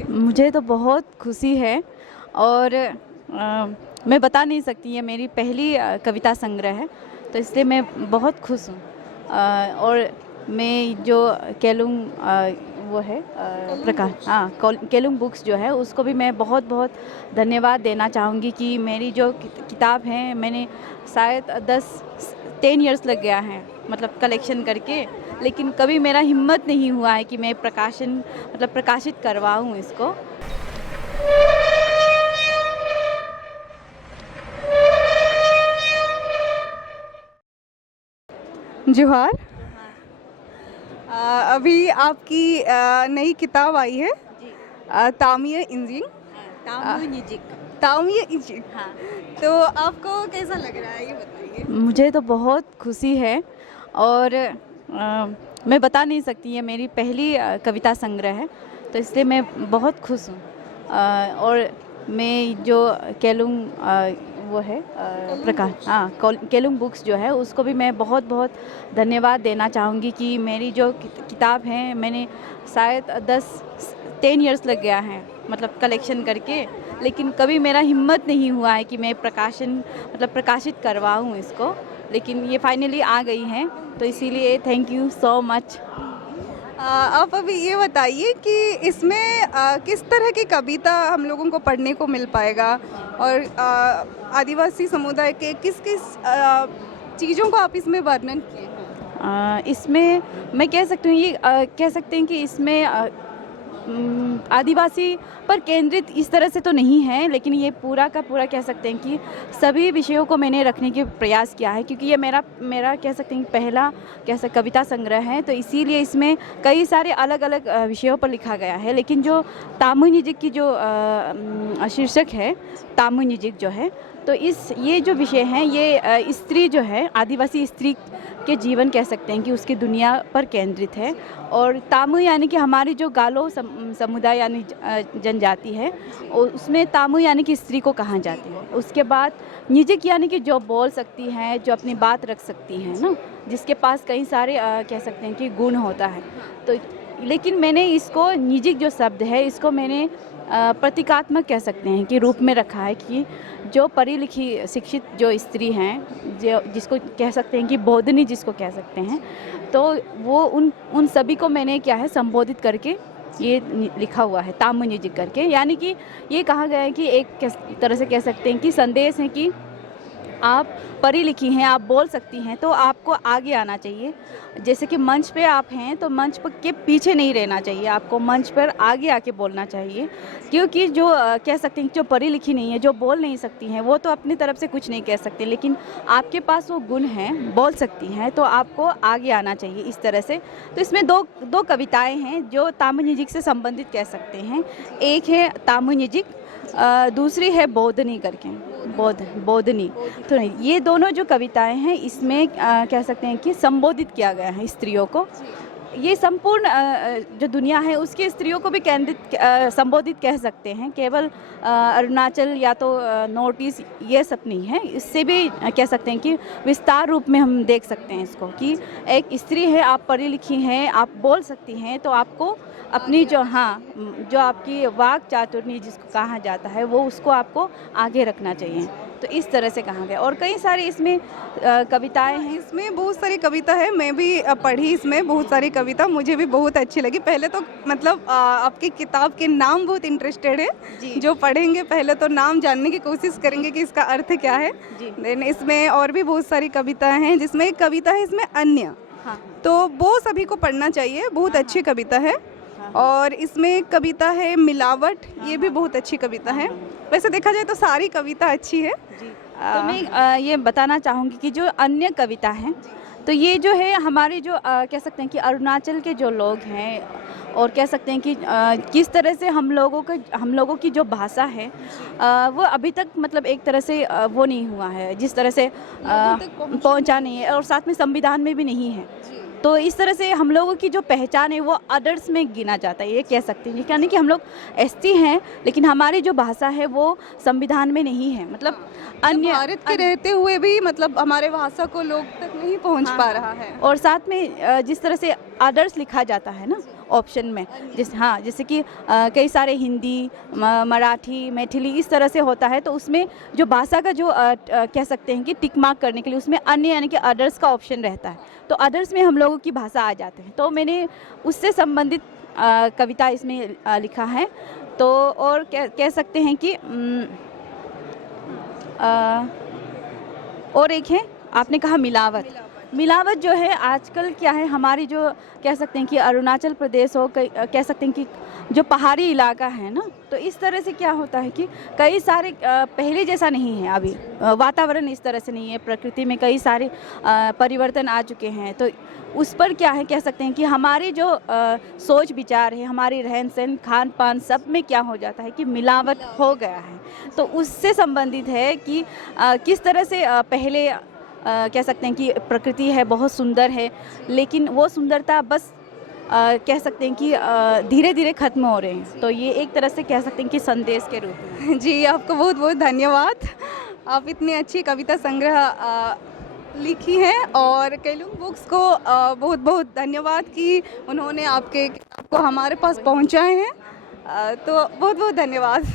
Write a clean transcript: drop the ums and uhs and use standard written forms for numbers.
बताइए। मुझे तो बहुत खुशी है और मैं बता नहीं सकती, ये मेरी पहली कविता संग्रह है, तो इसलिए मैं बहुत खुश हूँ। और मैं जो केलुंग वो है प्रकाश, हाँ, केलुंग बुक्स जो है उसको भी मैं बहुत बहुत धन्यवाद देना चाहूँगी कि मेरी जो किताब है, मैंने शायद 10 इयर्स लग गया है मतलब कलेक्शन करके, लेकिन कभी मेरा हिम्मत नहीं हुआ है कि मैं प्रकाशित करवाऊँ इसको। जोहार। अभी आपकी नई किताब आई है, जी, तामिया इंजिंग। तामू निजिक। तामिया इंजिंग। हाँ, तो आपको कैसा लग रहा है ये बताइए। मुझे तो बहुत खुशी है और मैं बता नहीं सकती, ये मेरी पहली कविता संग्रह है, तो इसलिए मैं बहुत खुश हूँ। और मैं जो केलुंग वो है प्रकाश, हाँ, केलुंग बुक्स जो है उसको भी मैं बहुत बहुत धन्यवाद देना चाहूँगी कि मेरी जो किताब है, मैंने शायद 10 इयर्स लग गया है मतलब कलेक्शन करके, लेकिन कभी मेरा हिम्मत नहीं हुआ है कि मैं प्रकाशित करवाऊँ इसको, लेकिन ये फाइनली आ गई हैं, तो इसीलिए थैंक यू सो मच। आप अभी ये बताइए कि इसमें किस तरह की कविता हम लोगों को पढ़ने को मिल पाएगा, और आदिवासी समुदाय के किस किस चीज़ों को आप इसमें वर्णन किए हैं। इसमें मैं कह सकती हूँ, ये कह सकते हैं कि इसमें आदिवासी पर केंद्रित इस तरह से तो नहीं है, लेकिन ये पूरा का पूरा कह सकते हैं कि सभी विषयों को मैंने रखने के प्रयास किया है, क्योंकि ये मेरा कह सकते हैं पहला कविता संग्रह है, तो इसीलिए इसमें कई सारे अलग अलग विषयों पर लिखा गया है। लेकिन जो तामू निजिक की जो शीर्षक है, तामू निजिक जो है, तो ये जो विषय हैं, ये स्त्री जो है, आदिवासी स्त्री के जीवन कह सकते हैं कि उसकी दुनिया पर केंद्रित है। और तामू यानी कि हमारी जो गालो समुदाय यानी जनजाति है, उसमें तामू यानी कि स्त्री को कहा जाती है। उसके बाद निजिक यानी कि जो बोल सकती हैं, जो अपनी बात रख सकती हैं ना, जिसके पास कई सारे कह सकते हैं कि गुण होता है। तो लेकिन मैंने इसको निजिक जो शब्द है, इसको मैंने प्रतीकात्मक कह सकते हैं कि रूप में रखा है कि जो पढ़ी लिखी शिक्षित जो स्त्री हैं, जो जिसको कह सकते हैं कि बोधनी जिसको कह सकते हैं, तो वो उन सभी को मैंने क्या है संबोधित करके ये लिखा हुआ है तामू निजिक करके। यानी कि ये कहा गया है कि एक तरह से कह सकते हैं कि संदेश है कि आप पढ़ी लिखी हैं, आप बोल सकती हैं, तो आपको आगे आना चाहिए। जैसे कि मंच पे आप हैं, तो मंच पर के पीछे नहीं रहना चाहिए, आपको मंच पर आगे आके बोलना चाहिए। क्योंकि जो कह सकते हैं जो पढ़ी लिखी नहीं है, जो बोल नहीं सकती हैं, वो तो अपनी तरफ से कुछ नहीं कह सकते, लेकिन आपके पास वो गुण हैं, बोल सकती हैं, तो आपको आगे आना चाहिए इस तरह से। तो इसमें दो कविताएँ हैं जो तामू निजिक से संबंधित कह सकते हैं। एक है तामू निजिक, दूसरी है बोधनी करके, बोधनी। तो ये दोनों जो कविताएं हैं, इसमें कह सकते हैं कि संबोधित किया गया है स्त्रियों को। ये संपूर्ण जो दुनिया है उसकी स्त्रियों को भी संबोधित कह सकते हैं, केवल अरुणाचल या तो नॉर्थ ईस्ट ये सब नहीं है। इससे भी कह सकते हैं कि विस्तार रूप में हम देख सकते हैं इसको कि एक स्त्री है, आप पढ़ी लिखी हैं, आप बोल सकती हैं, तो आपको अपनी जो जो आपकी वाक चातुर्य जिसको कहा जाता है, वो उसको आपको आगे रखना चाहिए। तो इस तरह से कहा गया। और कई सारी इसमें कविताएं हैं। इसमें बहुत सारी कविता है, मैं भी पढ़ी इसमें बहुत सारी कविता, मुझे भी बहुत अच्छी लगी। पहले तो मतलब आपकी किताब के नाम बहुत इंटरेस्टेड है, जो पढ़ेंगे पहले तो नाम जानने की कोशिश करेंगे कि इसका अर्थ क्या है। देन इसमें और भी बहुत सारी कविताएं हैं, जिसमें एक कविता है इसमें अन्य, तो वो सभी को पढ़ना चाहिए, बहुत अच्छी कविता है। और इसमें एक कविता है मिलावट, ये भी बहुत अच्छी कविता है। वैसे देखा जाए तो सारी कविता अच्छी है। तो मैं ये बताना चाहूँगी कि जो अन्य कविता हैं, तो ये जो है हमारे जो कह सकते हैं कि अरुणाचल के जो लोग हैं, और कह सकते हैं कि किस तरह से हम लोगों की जो भाषा है, वो अभी तक मतलब एक तरह से वो नहीं हुआ है, जिस तरह से पहुंचा नहीं है, और साथ में संविधान में भी नहीं है। तो इस तरह से हम लोगों की जो पहचान है वो अदर्स में गिना जाता है, ये कह सकते हैं। यानी कि हम लोग एसटी हैं, लेकिन हमारी जो भाषा है वो संविधान में नहीं है। मतलब अन्य भारत के रहते हुए भी मतलब हमारे भाषा को लोग तक नहीं पहुंच पा रहा है। और साथ में जिस तरह से अदर्स लिखा जाता है ना, ऑप्शन में। जैसे कि कई सारे हिंदी, मराठी, मैथिली इस तरह से होता है, तो उसमें जो भाषा का जो कह सकते हैं कि टिक मार्क करने के लिए उसमें अन्य यानी कि अदर्स का ऑप्शन रहता है, तो अदर्स में हम लोगों की भाषा आ जाते हैं। तो मैंने उससे संबंधित कविता इसमें लिखा है। तो और कह सकते हैं कि और एक है, आपने कहा मिलावट। मिलावट जो है आजकल क्या है, हमारी जो कह सकते हैं कि अरुणाचल प्रदेश हो, कह सकते हैं कि जो पहाड़ी इलाका है ना, तो इस तरह से क्या होता है कि कई सारे पहले जैसा नहीं है अभी, वातावरण इस तरह से नहीं है, प्रकृति में कई सारे परिवर्तन आ चुके हैं। तो उस पर क्या है, कह सकते हैं कि हमारे जो सोच विचार है, हमारी रहन सहन, खान पान, सब में क्या हो जाता है कि मिलावट हो गया है। तो उससे संबंधित है कि किस तरह से पहले कह सकते हैं कि प्रकृति है बहुत सुंदर है, लेकिन वो सुंदरता बस कह सकते हैं कि धीरे धीरे खत्म हो रहे हैं। तो ये एक तरह से कह सकते हैं कि संदेश के रूप में। जी, आपको बहुत बहुत धन्यवाद। आप इतनी अच्छी कविता संग्रह लिखी हैं, और केलुंग बुक्स को बहुत बहुत धन्यवाद कि उन्होंने आपके किताब को हमारे पास पहुंचाए हैं। तो बहुत बहुत धन्यवाद।